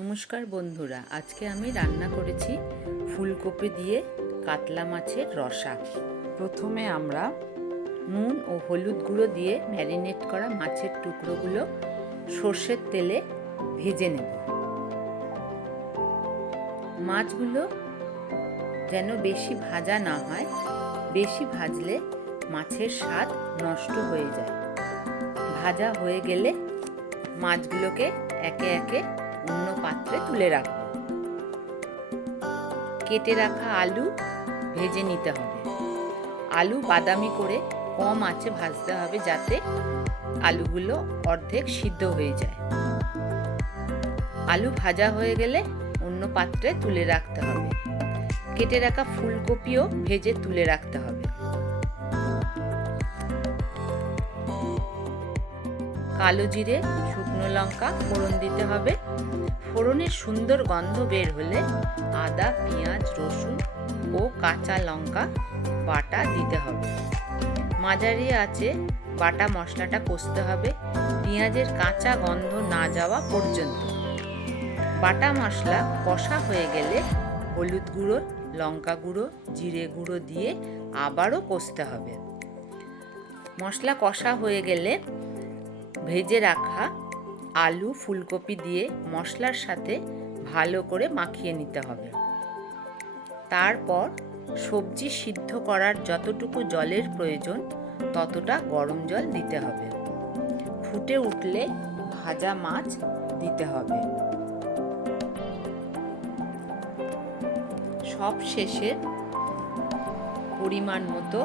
নমস্কার বন্ধুরা, আজকে আমি রান্না করেছি ফুলকপি দিয়ে কাতলা মাছের রসা। প্রথমে আমরা নুন ও হলুদ গুঁড়ো দিয়ে ম্যারিনেট করা মাছের টুকরোগুলো সর্ষের তেলে ভেজে নেব। মাছগুলো যেন বেশি ভাজা না হয়, বেশি ভাজলে মাছের স্বাদ নষ্ট হয়ে যায়। ভাজা হয়ে গেলে মাছগুলোকে একে একে অন্য পাত্রে তুলে রাখব। কেটে রাখা আলু ভেজে নিতে হবে। আলু বাদামি করে কম আঁচে ভাজতে হবে যাতে আলুগুলো অর্ধেক সিদ্ধ হয়ে যায়। আলু ভাজা হয়ে গেলে অন্য পাত্রে তুলে রাখতে হবে। কেটে রাখা ফুলকপিও ভেজে তুলে রাখতে হবে। কালো জিরে, শুকনো লঙ্কা ফোড়ন দিতে হবে। ফোড়নের সুন্দর গন্ধ বের হলে আদা, পেঁয়াজ, রসুন ও কাঁচা লঙ্কা বাটা দিতে হবে। মাঝারি আছে বাটা মশলাটা কষতে হবে। পেঁয়াজের কাঁচা গন্ধ না যাওয়া পর্যন্ত। বাটা মশলা কষা হয়ে গেলে হলুদ গুঁড়ো, লঙ্কা গুঁড়ো, জিরে গুঁড়ো দিয়ে আবারও কষতে হবে। মশলা কষা হয়ে গেলে ভেজে রাখা আলু, ফুলকপি দিয়ে মশলার সাথে ভালো করে মাখিয়ে নিতে হবে। তারপর সবজি সিদ্ধ করার যতটুকু জলের প্রয়োজন ততটা গরম জল দিতে হবে। ফুটে উঠলে ভাজা মাছ দিতে হবে। সব শেষে পরিমাণ মতো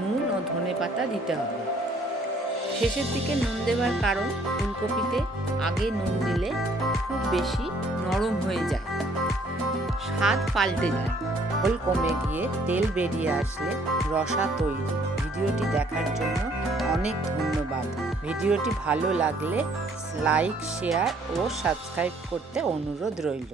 নুন ও ধনে পাতা দিতে হবে। শেষের দিকে নুন দেওয়ার কারণ ফুলকপিতে আগে নুন দিলে খুব বেশি নরম হয়ে যায়। স্বাদ পাল্টে যায়। ঝোল কমে গিয়ে তেল বেরিয়ে আসলে রসা তৈরি। ভিডিওটি দেখার জন্য অনেক ধন্যবাদ। ভিডিওটি ভালো লাগলে লাইক, শেয়ার ও সাবস্ক্রাইব করতে অনুরোধ রইল।